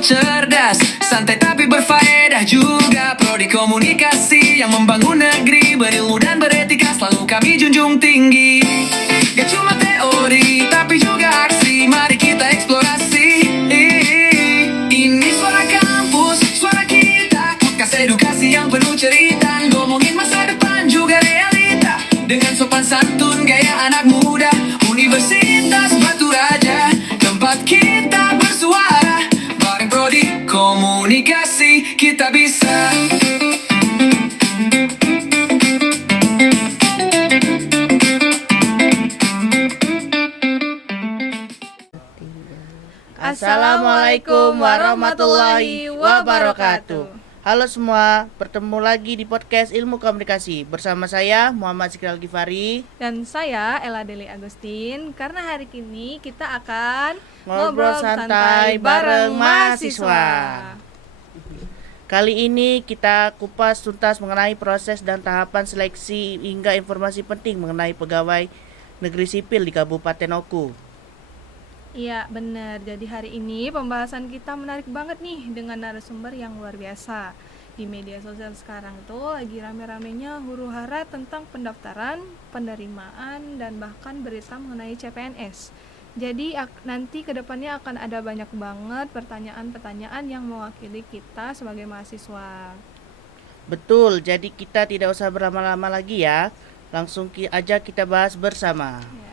cerdas, santai tapi berfaedah juga. Prodi komunikasi yang membangun negeri, berilmu dan beretika selalu kami junjung tinggi. Gak cuma teori tapi juga aksi, mari kita eksplorasi. Ini suara kampus, suara kita, podcast edukasi yang penuh cerita, ngomongin masa depan juga realita, dengan sopan santun gaya anak muda. Universitas Batu Raja, tempat kita bersuara, bareng prodi komunikasi kita bisa. Assalamualaikum warahmatullahi wabarakatuh. Halo semua, bertemu lagi di podcast Ilmu Komunikasi bersama saya Muhammad Zikri Al-Ghifari dan saya Ella Deli Agustin. Karena hari ini kita akan ngobrol santai bareng mahasiswa. Kali ini kita kupas tuntas mengenai proses dan tahapan seleksi hingga informasi penting mengenai pegawai negeri sipil di Kabupaten Oku. Iya benar, jadi hari ini pembahasan kita menarik banget nih dengan narasumber yang luar biasa. Di media sosial sekarang tuh lagi rame-ramenya huru-hara tentang pendaftaran, penerimaan, dan bahkan berita mengenai CPNS. Jadi nanti kedepannya akan ada banyak banget pertanyaan-pertanyaan yang mewakili kita sebagai mahasiswa. Betul, jadi kita tidak usah berlama-lama lagi ya, langsung aja kita bahas bersama. Ya.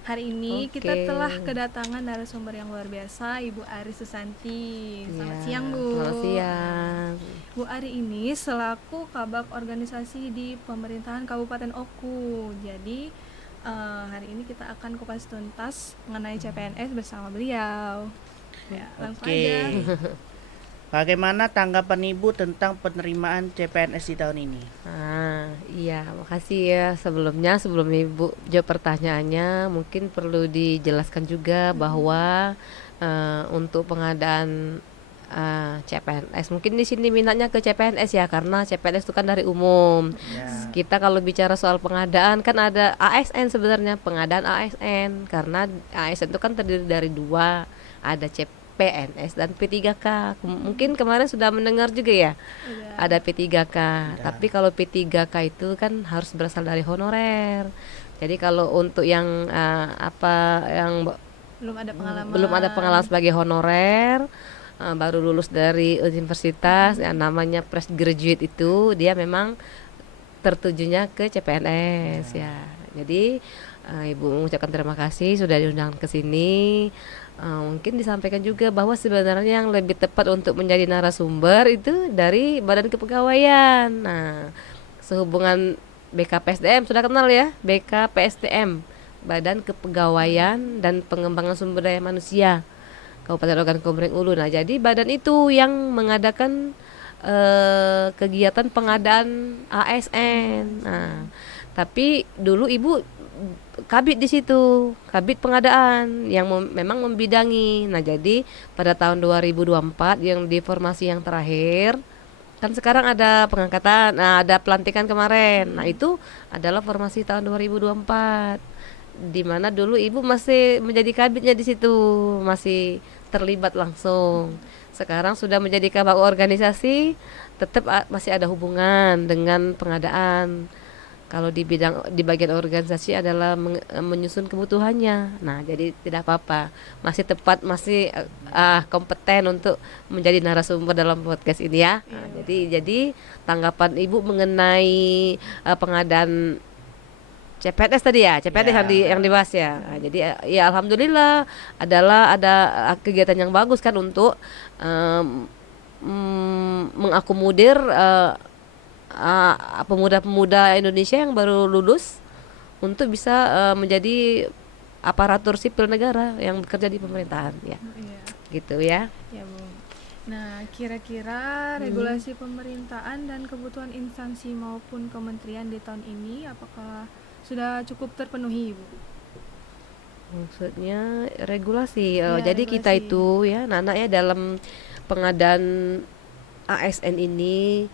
Hari ini kita telah kedatangan narasumber yang luar biasa, Ibu Ari Susanti. Selamat siang, Bu. Selamat siang. Bu Ari ini selaku kabak organisasi di pemerintahan Kabupaten Oku. Jadi hari ini kita akan kupas tuntas mengenai CPNS bersama beliau. Ya, langsung aja. Bagaimana tanggapan Ibu tentang penerimaan CPNS di tahun ini? Iya, makasih ya. Sebelum Ibu jawab pertanyaannya, mungkin perlu dijelaskan juga bahwa untuk pengadaan CPNS, mungkin di sini minatnya ke CPNS ya, karena CPNS itu kan dari umum. Kita kalau bicara soal pengadaan kan ada ASN sebenarnya, pengadaan ASN, karena ASN itu kan terdiri dari dua, ada PNS dan P3K. Mungkin kemarin sudah mendengar juga ya. Ada P3K. Tapi kalau P3K itu kan harus berasal dari honorer. Jadi kalau untuk yang yang belum ada pengalaman sebagai honorer, baru lulus dari universitas, yang namanya fresh graduate itu dia memang tertujunya ke CPNS ya. Jadi Ibu mengucapkan terima kasih sudah diundang ke sini. Mungkin disampaikan juga bahwa sebenarnya yang lebih tepat untuk menjadi narasumber itu dari Badan Kepegawaian. Nah, sehubungan BKPSDM sudah kenal ya, BKPSDM, Badan Kepegawaian dan Pengembangan Sumber Daya Manusia Kabupaten Ogan Komering Ulu. Nah, jadi badan itu yang mengadakan kegiatan pengadaan ASN. Nah, tapi dulu Ibu kabit di situ, kabit pengadaan yang memang membidangi. Nah, jadi pada tahun 2024 yang di formasi yang terakhir, kan sekarang ada pengangkatan, ada pelantikan kemarin. Nah, itu adalah formasi tahun 2024. Di mana dulu Ibu masih menjadi kabitnya di situ, masih terlibat langsung. Sekarang sudah menjadi kabak organisasi, tetap masih ada hubungan dengan pengadaan. Kalau di bagian organisasi adalah menyusun kebutuhannya. Nah, jadi tidak apa-apa, masih tepat, masih kompeten untuk menjadi narasumber dalam podcast ini ya. Nah, jadi tanggapan Ibu mengenai pengadaan CPNS tadi ya, CPNS yang dibahas ya. Nah, jadi ya alhamdulillah ada kegiatan yang bagus kan untuk mengakomodir pemuda-pemuda Indonesia yang baru lulus untuk bisa menjadi aparatur sipil negara yang bekerja di pemerintahan ya. Gitu ya. Ya, Bu. Nah, kira-kira regulasi pemerintahan dan kebutuhan instansi maupun kementerian di tahun ini apakah sudah cukup terpenuhi, Bu? Maksudnya regulasi. Jadi regulasi. Kita itu ya, anak-anak ya dalam pengadaan ASN ini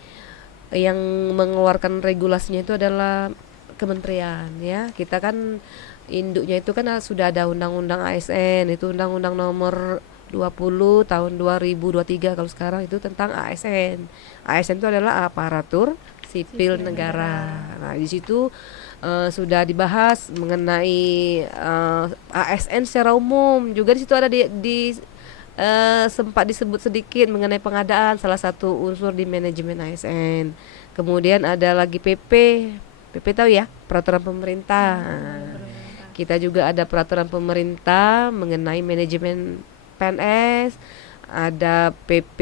yang mengeluarkan regulasinya itu adalah kementerian ya. Kita kan induknya itu kan sudah ada undang-undang ASN, itu undang-undang nomor tahun 2023. Kalau sekarang itu tentang ASN. ASN itu adalah aparatur sipil Sipil negara. Nah, di situ sudah dibahas mengenai ASN secara umum. Juga di situ ada sempat disebut sedikit mengenai pengadaan, salah satu unsur di manajemen ASN. Kemudian ada lagi PP tahu ya, peraturan pemerintah. Kita juga ada peraturan pemerintah mengenai manajemen PNS, ada PP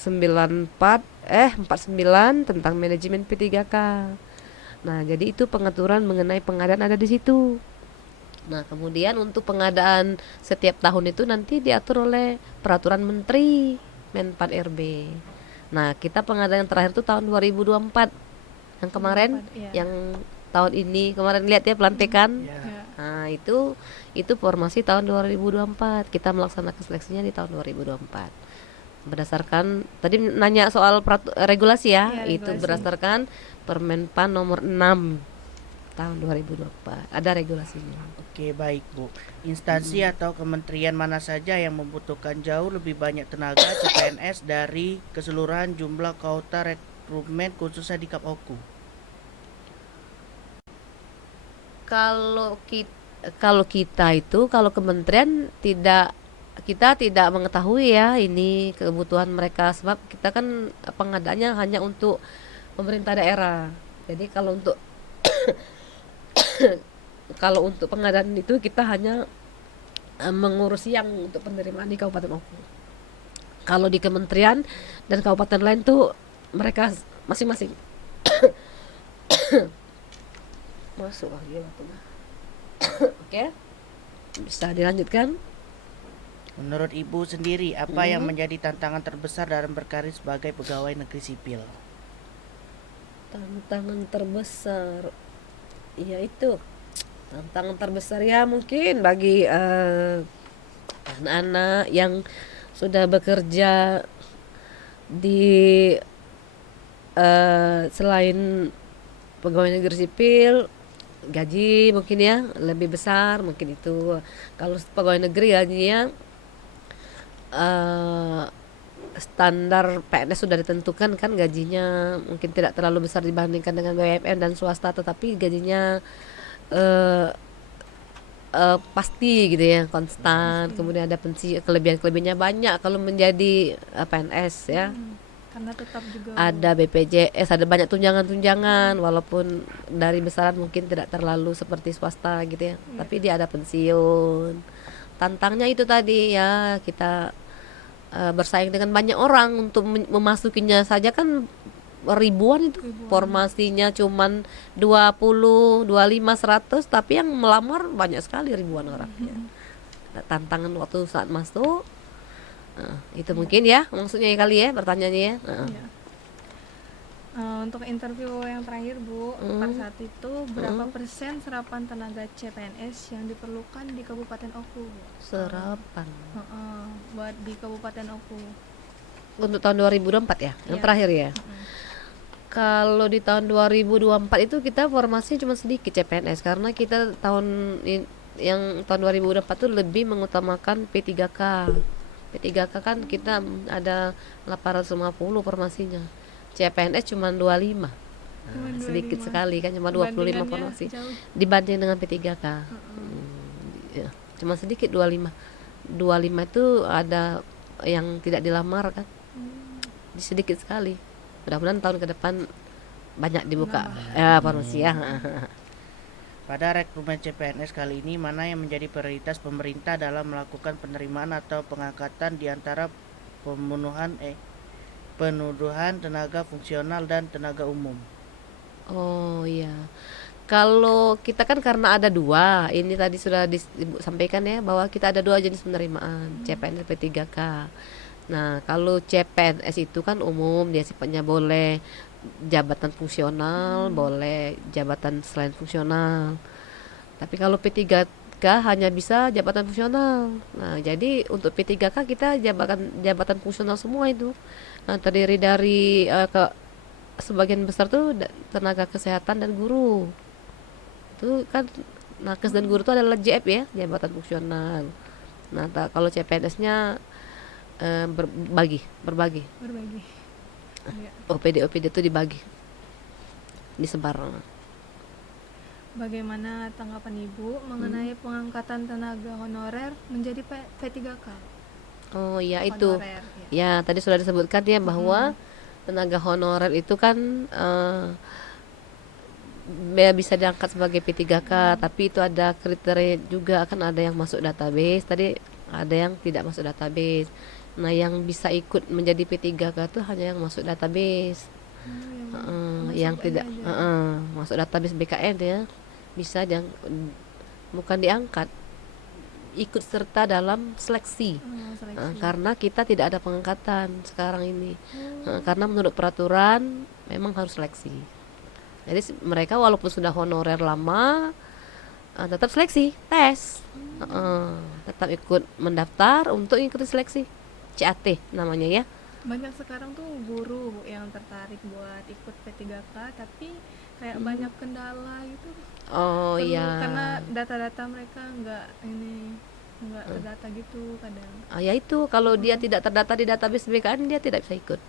49 tentang manajemen P3K. Nah, jadi itu pengaturan mengenai pengadaan ada di situ. Nah, kemudian untuk pengadaan setiap tahun itu nanti diatur oleh peraturan menteri Menpan RB. Nah, kita pengadaan yang terakhir itu tahun 2024. Yang kemarin, 2024, iya. yang tahun ini kemarin lihat ya pelantikan. Ya. Ya. Nah, itu formasi tahun 2024. Kita melaksanakan seleksinya di tahun 2024. Berdasarkan tadi nanya soal regulasi ya, Iya, itu regulasi. berdasarkan Permenpan nomor 6 tahun 2024. Ada regulasinya. Oke, baik Bu. Instansi atau kementerian mana saja yang membutuhkan jauh lebih banyak tenaga CPNS dari keseluruhan jumlah kuota rekrutmen khususnya di Kapoku? Kalau kementerian kita tidak mengetahui ya ini kebutuhan mereka, sebab kita kan pengadaannya hanya untuk pemerintah daerah. Jadi kalau untuk pengadaan itu kita hanya mengurus yang untuk penerimaan di Kabupaten Oku. Kalau di kementerian dan kabupaten lain tuh mereka masing-masing masuk lagi waktunya. Oke, bisa dilanjutkan. Menurut Ibu sendiri, apa yang menjadi tantangan terbesar dalam berkarir sebagai pegawai negeri sipil? Tantangan terbesar, yaitu tantangan terbesar ya mungkin bagi anak-anak yang sudah bekerja di selain pegawai negeri sipil, gaji mungkin ya lebih besar, mungkin itu. Kalau pegawai negeri gajinya standar PNS sudah ditentukan kan, gajinya mungkin tidak terlalu besar dibandingkan dengan BUMN dan swasta, tetapi gajinya pasti gitu ya, konstan. Kemudian ada pensiun, kelebihannya banyak kalau menjadi PNS ya. Karena tetap juga Ada BPJS, ada banyak tunjangan-tunjangan, walaupun dari besaran mungkin tidak terlalu seperti swasta gitu ya, tapi dia ada pensiun. Tantangnya itu tadi ya, kita bersaing dengan banyak orang untuk memasukinya saja kan ribuan itu. Formasinya cuman 20, 25, 100, tapi yang melamar banyak sekali, ribuan orang ya. Tantangan waktu saat masuk itu mungkin ya maksudnya kali ya pertanyaannya ya. Iya. Untuk interview yang terakhir Bu, pada saat itu berapa persen serapan tenaga CPNS yang diperlukan di Kabupaten Oku, Bu? Serapan Buat di Kabupaten Oku. untuk tahun 2024 ya, yang Iya. terakhir ya. Kalau di tahun 2024 itu kita formasi cuma sedikit CPNS, karena kita yang tahun 2024 itu lebih mengutamakan P3K. P3K kan kita ada 850 formasinya. CPNS cuma 25. Cuma Sedikit 25. sekali kan, cuma 25 Bandingannya formasi jauh. dibanding dengan P3K. Ya, cuma sedikit 25. 25 itu ada yang tidak dilamar kan. Sedikit sekali. Mudah-mudahan tahun ke depan banyak dibuka formasi ya. Pada rekrutmen CPNS kali ini, mana yang menjadi prioritas pemerintah dalam melakukan penerimaan atau pengangkatan di antara penuduhan tenaga fungsional dan tenaga umum? Oh iya. Kalau kita kan karena ada dua, ini tadi sudah disampaikan ya bahwa kita ada dua jenis penerimaan, CPNS P3K. Nah, kalau CPNS itu kan umum, dia sifatnya boleh jabatan fungsional, boleh jabatan selain fungsional. Tapi kalau P3K hanya bisa jabatan fungsional. Nah, jadi untuk P3K kita jabatan fungsional semua itu. Nah, terdiri dari sebagian besar tuh tenaga kesehatan dan guru. Itu kan nakes dan guru itu adalah JF ya, jabatan fungsional. Nah, kalau CPNS-nya berbagi. berbagi. Iya. OPD itu dibagi, disebar. Bagaimana tanggapan Ibu mengenai pengangkatan tenaga honorer menjadi P3K? Oh ya, itu Honorer, ya. ya tadi sudah disebutkan ya bahwa tenaga honorer itu kan bisa diangkat sebagai P3K, tapi itu ada kriteria juga, kan ada yang masuk database, tadi ada yang tidak masuk database. Nah, yang bisa ikut menjadi P3K itu hanya yang masuk database. Yang masuk tidak ini aja. masuk database BKN ya, bisa bukan diangkat, ikut serta dalam seleksi. Seleksi. Karena kita tidak ada pengangkatan sekarang ini. Karena menurut peraturan memang harus seleksi. Jadi mereka walaupun sudah honorer lama, tetap seleksi, tes. Tetap ikut mendaftar untuk ikuti seleksi. CAT namanya ya. Banyak sekarang tuh guru Bu, yang tertarik buat ikut P3K, tapi kayak banyak kendala gitu. Oh iya. Karena data-data mereka nggak terdata gitu kadang. Ya itu, kalau dia tidak terdata di database BKN dia tidak bisa ikut.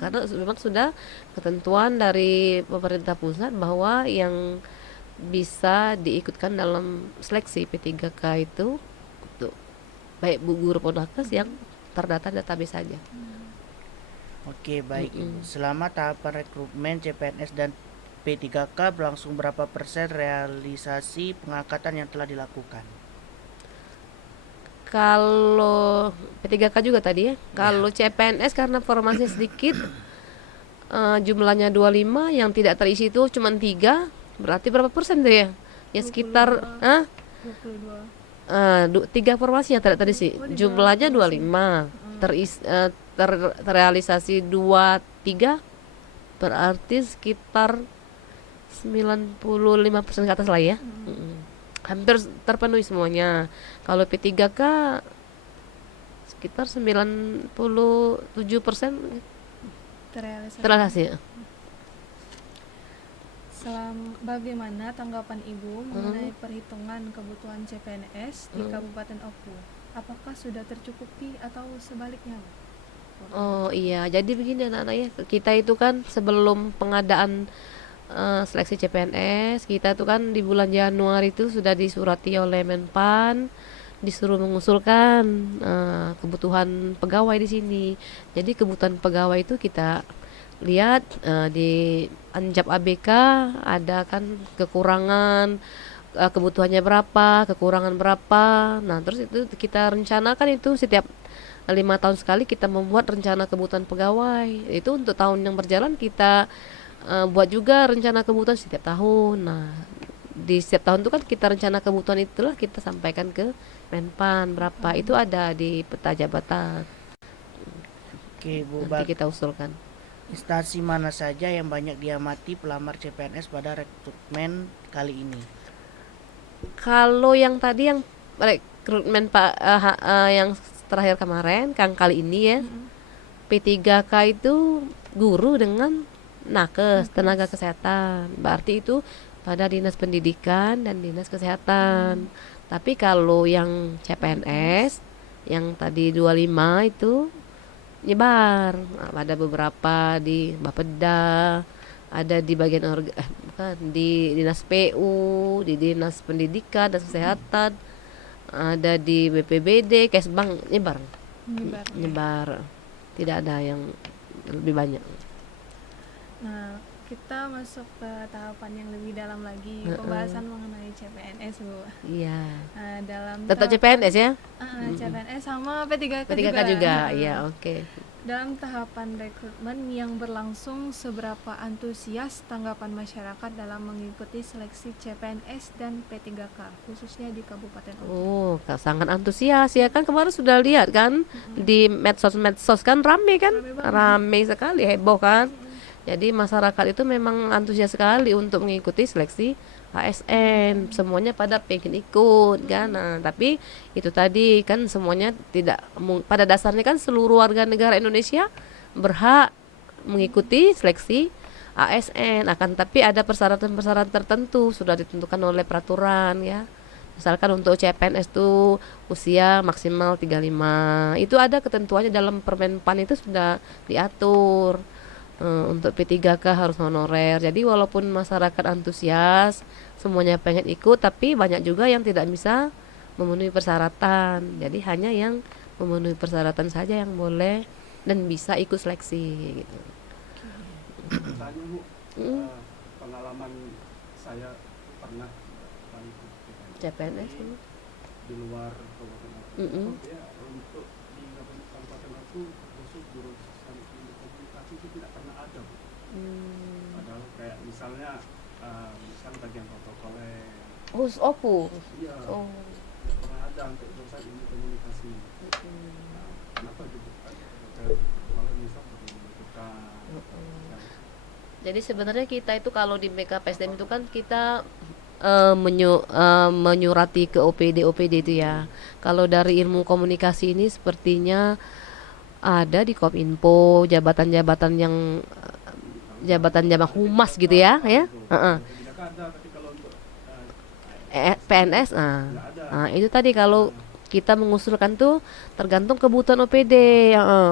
Karena memang sudah ketentuan dari pemerintah pusat bahwa yang bisa diikutkan dalam seleksi P3K itu untuk baik bu guru Ponakes yang terdata database saja. Oke, baik Ibu. Selama tahapan rekrutmen CPNS dan P3K berlangsung, berapa persen realisasi pengangkatan yang telah dilakukan? Kalau P3K juga tadi ya. Kalau CPNS karena formasi sedikit, jumlahnya 25, yang tidak terisi itu cuma 3, berarti berapa persen tuh ya? Ya sekitar 22. 3 formasi yang tidak terisi. Jumlahnya 25. Terrealisasi 23, berarti sekitar 95% ke atas lah ya. Hampir terpenuhi semuanya. Kalau P3K sekitar 97% terrealisasi. Bagaimana tanggapan Ibu mengenai perhitungan kebutuhan CPNS di Kabupaten Oku? Apakah sudah tercukupi atau sebaliknya? Oh iya, jadi begini anak-anak ya, kita itu kan sebelum pengadaan seleksi CPNS, kita itu kan di bulan Januari itu sudah disurati oleh Menpan, disuruh mengusulkan kebutuhan pegawai di sini. Jadi kebutuhan pegawai itu kita lihat di Anjap ABK ada kan kekurangan, kebutuhannya berapa, kekurangan berapa. Nah, terus itu kita rencanakan itu setiap 5 tahun sekali kita membuat rencana kebutuhan pegawai. Itu untuk tahun yang berjalan kita buat juga rencana kebutuhan setiap tahun. Nah, di setiap tahun itu kan kita rencana kebutuhan itulah kita sampaikan ke Menpan berapa. Itu ada di peta jabatan. Oke, Bu. Nanti kita usulkan. Instansi mana saja yang banyak diamati pelamar CPNS pada rekrutmen kali ini? Kalau yang tadi yang rekrutmen yang terakhir kemarin, Kang, kali ini ya, P3K itu guru dengan nakes, tenaga kesehatan. Berarti itu pada dinas pendidikan dan dinas kesehatan. Tapi kalau yang CPNS yang tadi 25 itu nyebar. Ada beberapa di Bapeda, ada di bagian bukan, di dinas PU, di dinas pendidikan dan kesehatan, ada di BPBD, Kesbang, nyebar. Tidak ada yang lebih banyak. Nah, kita masuk ke tahapan yang lebih dalam lagi, pembahasan mengenai CPNS, Bu. Iya. Dalam Tetap CPNS ya? CPNS sama P3K juga. Iya, oke. Dalam tahapan rekrutmen yang berlangsung, seberapa antusias tanggapan masyarakat dalam mengikuti seleksi CPNS dan P3K, khususnya di Kabupaten Oku? Oh, sangat antusias ya kan, kemarin sudah lihat kan di medsos kan rame kan, rame sekali, heboh kan. Jadi masyarakat itu memang antusias sekali untuk mengikuti seleksi ASN, semuanya pada pengen ikut kan. Nah, tapi itu tadi kan semuanya tidak, pada dasarnya kan seluruh warga negara Indonesia berhak mengikuti seleksi ASN, akan tapi ada persyaratan-persyaratan tertentu sudah ditentukan oleh peraturan ya, Misalkan untuk CPNS tuh usia maksimal 35. Itu ada ketentuannya dalam Permenpan, itu sudah diatur. Untuk P3K harus honorer. Jadi walaupun masyarakat antusias, semuanya pengen ikut, tapi banyak juga yang tidak bisa memenuhi persyaratan. Jadi hanya yang memenuhi persyaratan saja yang boleh dan bisa ikut seleksi gitu. Bertanya Bu, Mm, pengalaman saya pernah ikut CPNS. di luar kabupaten aku. Mm-mm. Ya, untuk di kabupaten aku khusus jurusan ilmu komunikasi itu tidak pernah ada Bu. Padahal kayak misalnya misal bagian protokoler, Oku. iya, Oh. tidak pernah ada untuk jurusan ilmu komunikasi. Nah, kenapa gitu kan? Kalau misal membutuhkan Jadi sebenarnya kita itu kalau di BKPSDM itu kan kita menyurati ke OPD itu ya. Kalau dari ilmu komunikasi ini sepertinya ada di Kominfo jabatan-jabatan yang jabatan-jabatan humas gitu ya, ya. tidak ada, tapi kalau untuk PNS, nggak ada. itu tadi kalau kita mengusulkan tuh tergantung kebutuhan OPD.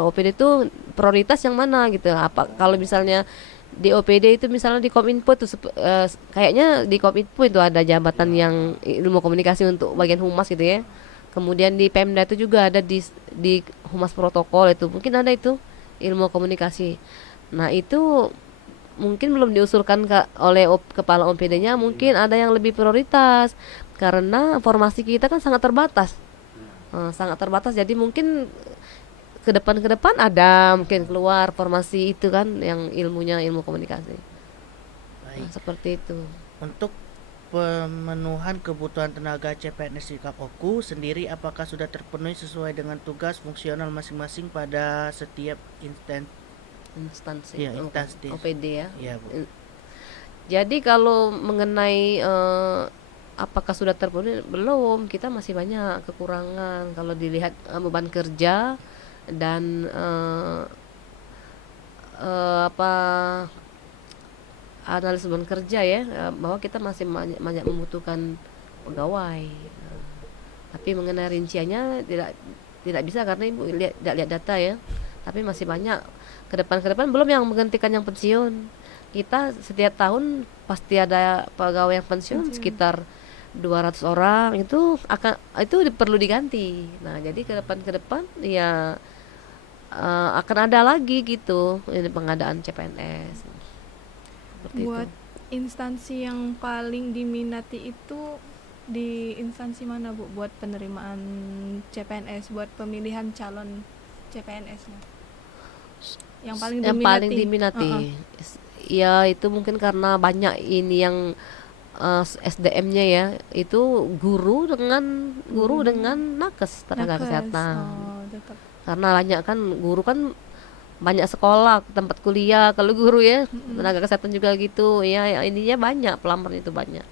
OPD itu prioritas yang mana gitu. Apa kalau misalnya di OPD itu misalnya di Kominfo tuh kayaknya di Kominfo itu ada jabatan yang ilmu komunikasi untuk bagian humas gitu ya. Kemudian di Pemda itu juga ada di humas protokol itu mungkin ada itu ilmu komunikasi. Nah itu mungkin belum diusulkan oleh kepala OPD-nya, mungkin ada yang lebih prioritas karena formasi kita kan sangat terbatas. Sangat terbatas, jadi mungkin ke depan ada mungkin keluar formasi itu kan yang ilmunya ilmu komunikasi. Baik. Seperti itu. Untuk pemenuhan kebutuhan tenaga CPNS di Kapoku sendiri, apakah sudah terpenuhi sesuai dengan tugas fungsional masing-masing pada setiap Instansi instansi? OPD ya. Iya, Bu. Jadi kalau mengenai apakah sudah terpenuhi, belum, kita masih banyak kekurangan kalau dilihat beban kerja dan apa analisis beban kerja ya, bahwa kita masih banyak membutuhkan pegawai. Tapi mengenai rinciannya tidak bisa karena Ibu tidak lihat data ya. Tapi masih banyak ke depan belum yang menggantikan yang pensiun. Kita setiap tahun pasti ada pegawai yang pensiun sekitar 200 orang, itu perlu diganti. Nah, jadi ke depan ya akan ada lagi gitu ini pengadaan CPNS. Seperti Buat itu. instansi yang paling diminati itu di instansi mana Bu buat penerimaan CPNS, buat pemilihan calon CPNS-nya? Yang paling diminati. Ya itu mungkin karena banyak ini yang SDM-nya ya, itu guru dengan nakes tenaga kesehatan. Tetap. Karena banyak kan guru kan banyak sekolah tempat kuliah, kalau guru ya tenaga kesehatan juga gitu ya, ininya banyak, pelamar itu banyak.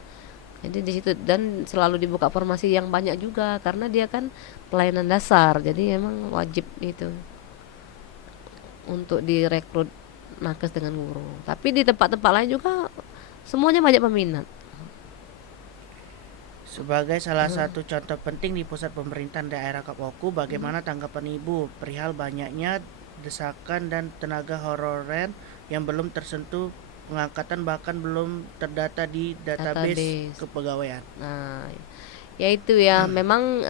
Jadi di situ dan selalu dibuka formasi yang banyak juga karena dia kan pelayanan dasar, jadi emang wajib itu untuk direkrut nakes dengan guru. Tapi di tempat-tempat lain juga semuanya banyak peminat. Sebagai salah satu contoh penting di pusat pemerintahan daerah Kapoku, bagaimana tanggapan Ibu perihal banyaknya desakan dan tenaga honorer yang belum tersentuh pengangkatan, bahkan belum terdata di database kepegawaian? Nah, ya itu ya, memang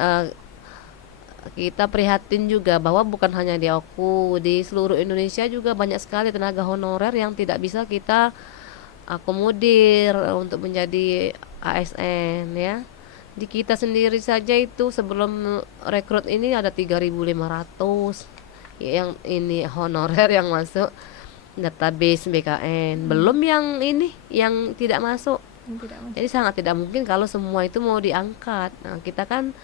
kita prihatin juga bahwa bukan hanya di Oku, di seluruh Indonesia juga banyak sekali tenaga honorer yang tidak bisa kita akomodir untuk menjadi ASN ya. Di kita sendiri saja itu sebelum rekrut ini ada 3.500 yang ini honorer yang masuk database BKN. Belum yang ini yang tidak masuk. Jadi sangat tidak mungkin kalau semua itu mau diangkat. Nah, kita kan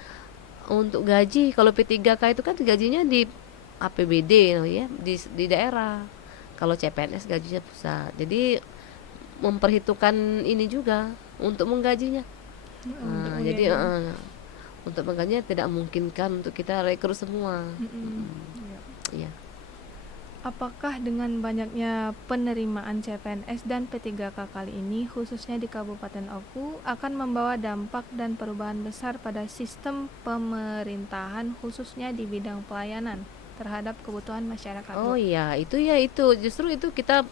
untuk gaji, kalau P3K itu kan gajinya di APBD ya, di daerah. Kalau CPNS gajinya pusat. Jadi memperhitungkan ini juga untuk menggajinya. Nah, jadi untuk menggajinya tidak memungkinkan untuk kita rekrut semua. Iya. Apakah dengan banyaknya penerimaan CPNS dan P3K kali ini, khususnya di Kabupaten Oku, akan membawa dampak dan perubahan besar pada sistem pemerintahan, khususnya di bidang pelayanan terhadap kebutuhan masyarakat, Oh Bu? iya, itu justru itu kita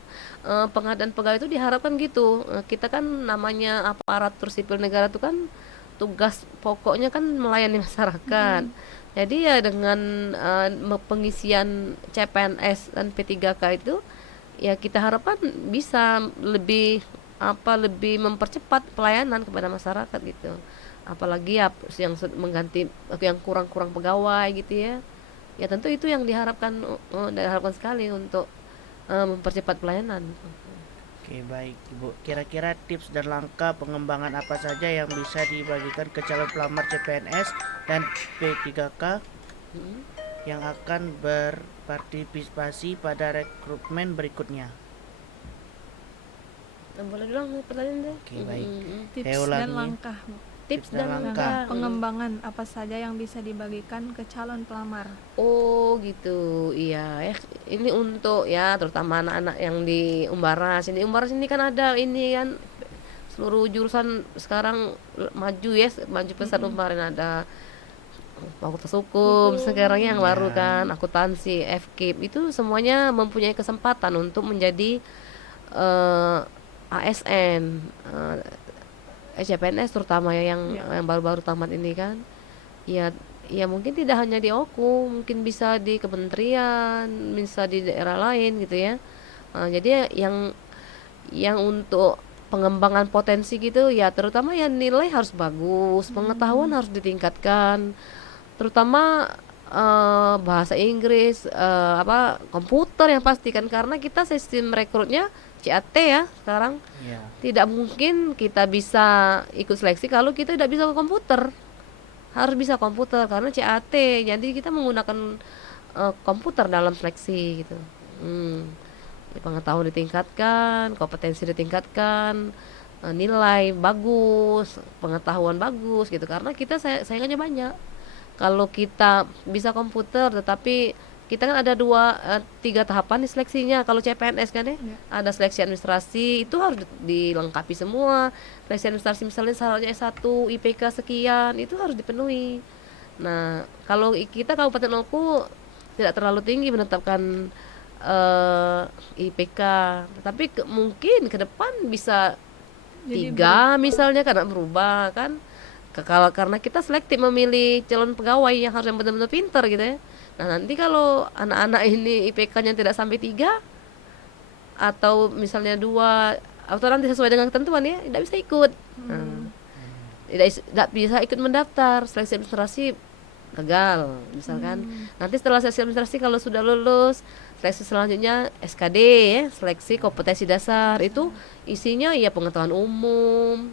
pengadaan pegawai itu diharapkan gitu. Kita kan namanya aparatur sipil negara itu kan tugas pokoknya kan melayani masyarakat. Jadi ya dengan pengisian CPNS dan P3K itu ya kita harapkan bisa lebih mempercepat pelayanan kepada masyarakat gitu. Apalagi ya yang mengganti yang kurang-kurang pegawai gitu ya. Ya tentu itu yang diharapkan sekali untuk mempercepat pelayanan. Oke, baik Ibu. Kira-kira tips dan langkah pengembangan apa saja yang bisa dibagikan ke calon pelamar CPNS dan P3K Mm. yang akan berpartisipasi pada rekrutmen berikutnya? Boleh dong pertanyaan deh. Oke, baik. Tips Saya dan ulangi. langkah, Bu. Tips dan dan langkah. langkah. Pengembangan apa saja yang bisa dibagikan ke calon pelamar? Oh gitu, iya. Ini untuk ya terutama anak-anak yang di Umbara sini. Umbara sini kan ada ini kan seluruh jurusan sekarang maju ya, maju pesat Umbara ada Fakultas Hukum, sekarang yang baru Ya. kan akuntansi, FKIP itu semuanya mempunyai kesempatan untuk menjadi ASN, CPNS terutama ya yang baru-baru tamat ini kan. Ya ya mungkin tidak hanya di Oku, mungkin bisa di kementerian, bisa di daerah lain gitu ya. Jadi yang untuk pengembangan potensi gitu ya terutama ya nilai harus bagus, pengetahuan harus ditingkatkan, terutama bahasa Inggris, komputer yang pasti kan karena kita sistem rekrutnya CAT ya sekarang. Ya. Tidak mungkin kita bisa ikut seleksi kalau kita tidak bisa komputer. Harus bisa komputer karena CAT. Jadi kita menggunakan komputer dalam seleksi gitu. Pengetahuan ditingkatkan, kompetensi ditingkatkan, nilai bagus, pengetahuan bagus gitu karena kita saingannya banyak. Kalau kita bisa komputer tetapi kita kan ada 3 tahapan di seleksinya. Kalau CPNS kan ya, ada seleksi administrasi itu harus dilengkapi semua. Seleksi administrasi misalnya syaratnya S1, IPK sekian itu harus dipenuhi. Nah, kalau kita Kabupaten Oku tidak terlalu tinggi menetapkan IPK, tetapi mungkin ke depan bisa Jadi 3 misalnya karena berubah kan. Kalau karena kita selektif memilih calon pegawai yang harus yang benar-benar pintar gitu ya. Nah nanti kalau anak-anak ini IPK-nya tidak sampai 3 atau misalnya 2 atau nanti sesuai dengan ketentuan ya tidak bisa ikut. Tidak bisa ikut mendaftar seleksi administrasi gagal misalkan. Nanti setelah seleksi administrasi kalau sudah lulus seleksi selanjutnya SKD ya, seleksi kompetensi dasar itu isinya ya pengetahuan umum,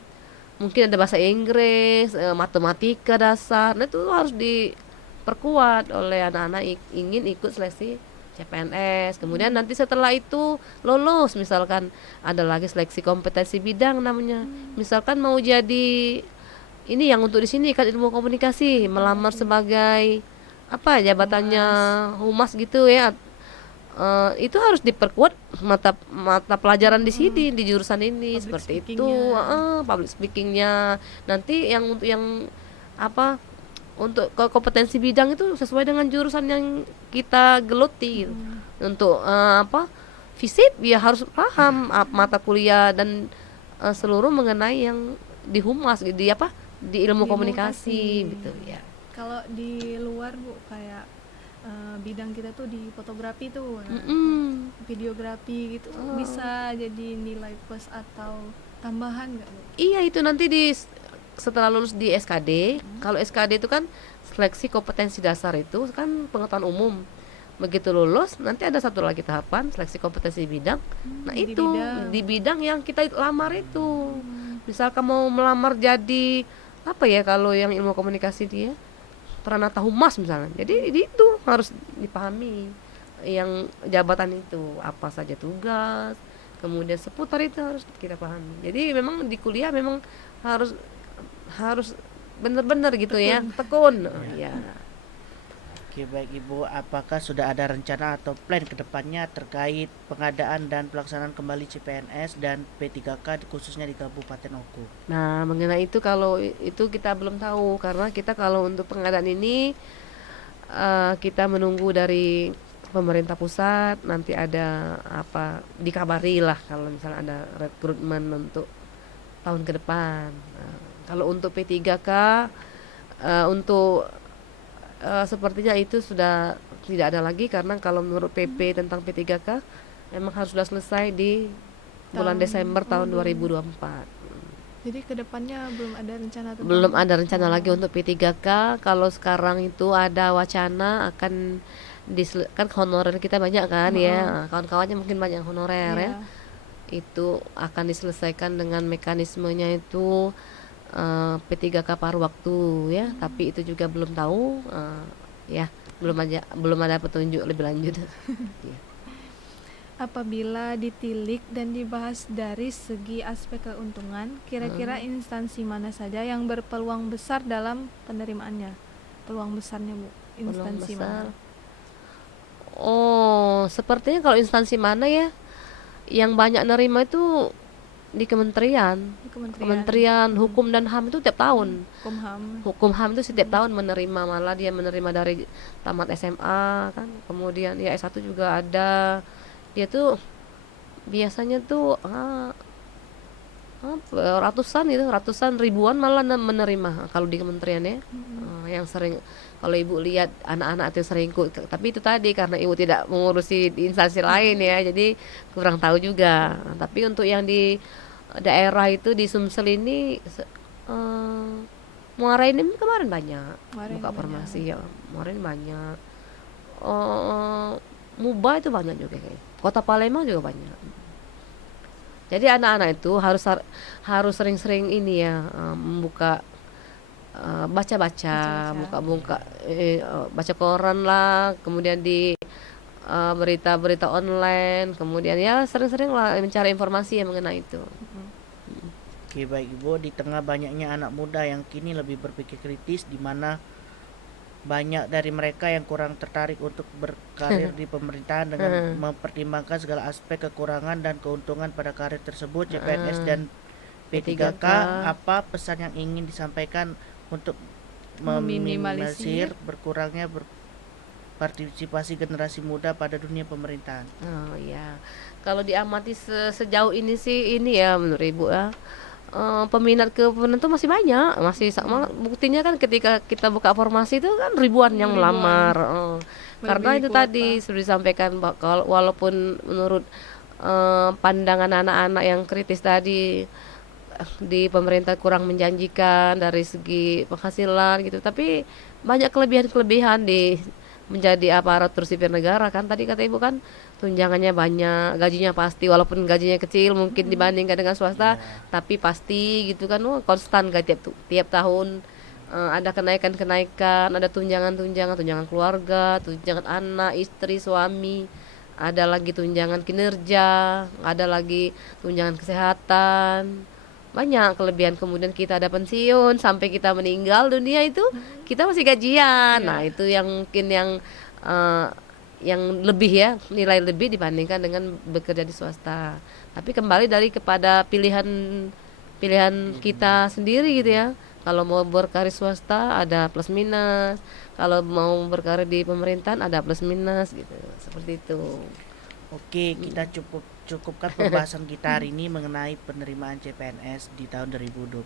mungkin ada bahasa Inggris, matematika dasar. Nah itu harus diperkuat oleh anak-anak ingin ikut seleksi CPNS. Kemudian nanti setelah itu lolos misalkan ada lagi seleksi kompetensi bidang namanya. Misalkan mau jadi ini yang untuk di sini kan ilmu komunikasi, melamar sebagai apa jabatannya humas gitu ya. Itu harus diperkuat mata pelajaran di sini di jurusan ini Public seperti itu. speaking-nya. Public speakingnya nanti yang apa untuk kompetensi bidang itu sesuai dengan jurusan yang kita geluti gitu. Untuk FISIP ya harus paham mata kuliah dan seluruh mengenai yang di humas gitu di ilmu Di komunikasi komunikasi. gitu ya. Kalau di luar, Bu, kayak bidang kita tuh di fotografi tuh, videografi gitu, bisa jadi nilai plus atau tambahan nggak, Bu? Iya itu nanti setelah lulus di SKD. Kalau SKD itu kan seleksi kompetensi dasar itu kan pengetahuan umum. Begitu lulus nanti ada satu lagi tahapan seleksi kompetensi bidang. Nah di itu bidang. di bidang yang kita lamar itu. Misalkan mau melamar jadi apa ya kalau yang ilmu komunikasi dia Pranata Humas misalnya. Jadi itu harus dipahami yang jabatan itu apa saja tugas, kemudian seputar itu harus kita pahami. Jadi memang di kuliah memang harus benar-benar gitu ya tekun. Ya. Oke, baik Ibu, apakah sudah ada rencana atau plan ke depannya terkait pengadaan dan pelaksanaan kembali CPNS dan P3K khususnya di Kabupaten Oku? Nah, mengenai itu kalau itu kita belum tahu karena kita kalau untuk pengadaan ini kita menunggu dari pemerintah pusat, nanti ada apa dikabari lah kalau misalnya ada rekrutmen untuk tahun ke depan. Nah, kalau untuk P3K untuk sepertinya itu sudah tidak ada lagi karena kalau menurut PP tentang P3K memang harus sudah selesai di bulan Desember tahun 2024. Jadi kedepannya belum ada rencana tentang Belum ada rencana lagi untuk P3K. Kalau sekarang itu ada wacana akan kan honorer kita banyak kan ya. Kawan-kawannya mungkin banyak honorer ya. Iya. Itu akan diselesaikan dengan mekanismenya itu P3K paruh waktu ya, tapi itu juga belum tahu ya, belum ada petunjuk lebih lanjut. Ya. Apabila ditilik dan dibahas dari segi aspek keuntungan, kira-kira instansi mana saja yang berpeluang besar dalam penerimaannya? Peluang besarnya, Bu. Instansi besar. mana? Oh, sepertinya kalau instansi mana ya yang banyak nerima itu di kementerian. Di Kementerian Hukum dan HAM itu tiap tahun. Kumham. Hukum HAM itu setiap tahun menerima, malah dia menerima dari tamat SMA kan. Kemudian ya S1 juga ada. Dia tuh biasanya tuh ratusan ribuan malah menerima kalau di kementerian ya. Yang sering kalau ibu lihat anak-anak itu sering ikut, tapi itu tadi karena ibu tidak mengurusi di instansi lain ya, jadi kurang tahu juga. Tapi untuk yang di daerah itu di Sumsel ini Muara ini kemarin banyak buka farmasi ya, Muara ini banyak. Muba itu banyak juga kayak. Kota Palembang juga banyak. Jadi anak-anak itu harus sering-sering ini ya, membuka baca-baca, buka baca koran lah, kemudian di berita-berita online, kemudian ya sering-sering lah mencari informasi yang mengenai itu. Oke, baik Ibu, di tengah banyaknya anak muda yang kini lebih berpikir kritis, di mana banyak dari mereka yang kurang tertarik untuk berkarir di pemerintahan dengan mempertimbangkan segala aspek kekurangan dan keuntungan pada karir tersebut, CPNS dan P3K, apa pesan yang ingin disampaikan untuk meminimalisir berkurangnya partisipasi generasi muda pada dunia pemerintahan? Oh ya, kalau diamati sejauh ini sih ini ya menurut Ibu ya, peminat ke penentu masih banyak, masih sama. Buktinya kan ketika kita buka formasi itu kan ribuan yang melamar. Karena itu kuota. Tadi sudah disampaikan kalau walaupun menurut pandangan anak-anak yang kritis tadi di pemerintah kurang menjanjikan dari segi penghasilan gitu, tapi banyak kelebihan-kelebihan di menjadi aparatur sipil negara kan. Tadi kata Ibu kan tunjangannya banyak, gajinya pasti walaupun gajinya kecil mungkin dibandingkan dengan swasta, tapi pasti gitu kan. Konstan kan tiap tahun ada kenaikan, ada tunjangan keluarga, tunjangan anak, istri, suami, ada lagi tunjangan kinerja, ada lagi tunjangan kesehatan. Banyak kelebihan. Kemudian kita ada pensiun sampai kita meninggal dunia itu kita masih gajian. Nah, itu yang mungkin yang lebih ya, nilai lebih dibandingkan dengan bekerja di swasta. Tapi kembali kepada pilihan kita sendiri gitu ya. Kalau mau berkarir swasta ada plus minus, kalau mau berkarir di pemerintahan ada plus minus gitu. Seperti itu. Oke, kita cukupkan pembahasan kita hari ini mengenai penerimaan CPNS di tahun 2025.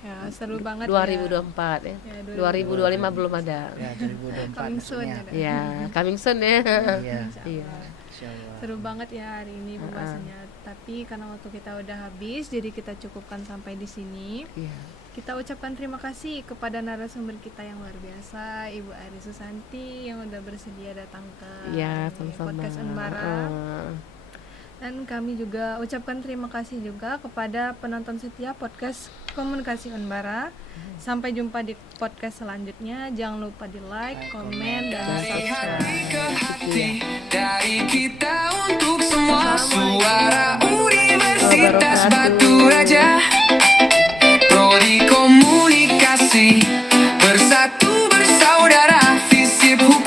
Ya, seru banget 2024 ya. 2025 belum ada. Ya, 2024 Coming soon maksudnya. Ya, coming soon ya. Iya. Iya. Insyaallah. Seru banget ya hari ini pembahasannya. Tapi karena waktu kita udah habis, jadi kita cukupkan sampai di sini. Iya. Kita ucapkan terima kasih kepada narasumber kita yang luar biasa, Ibu Ari Susanti yang udah bersedia datang ke sama-sama. podcast Unbara. Dan kami juga ucapkan terima kasih juga kepada penonton setia podcast Komunikasi Unbara. Sampai jumpa di podcast selanjutnya. Jangan lupa di like, komen, dan Dari hati subscribe. ke hati, dari kita untuk semua, suara Universitas Batu Raja, Prodi Komunikasi, bersatu bersaudara, visip hukum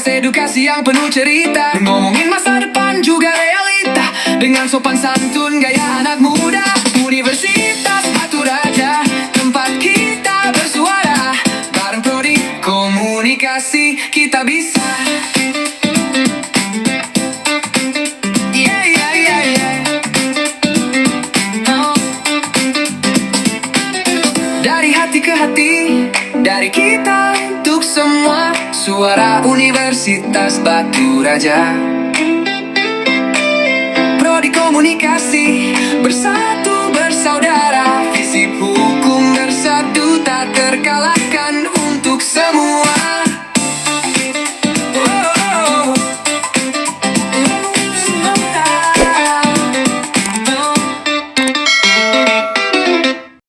Podcast edukasi yang penuh cerita, ngomongin masa depan juga realita, dengan sopan santun gaya anak muda. Universitas Batu Raja, tempat kita bersuara. Bareng Prodi Komunikasi kita bisa. Yeah, yeah, yeah, yeah. Oh. Dari hati ke hati, dari kita untuk semua. Suara Universitas Batu Raja, Prodi Komunikasi, bersatu bersaudara.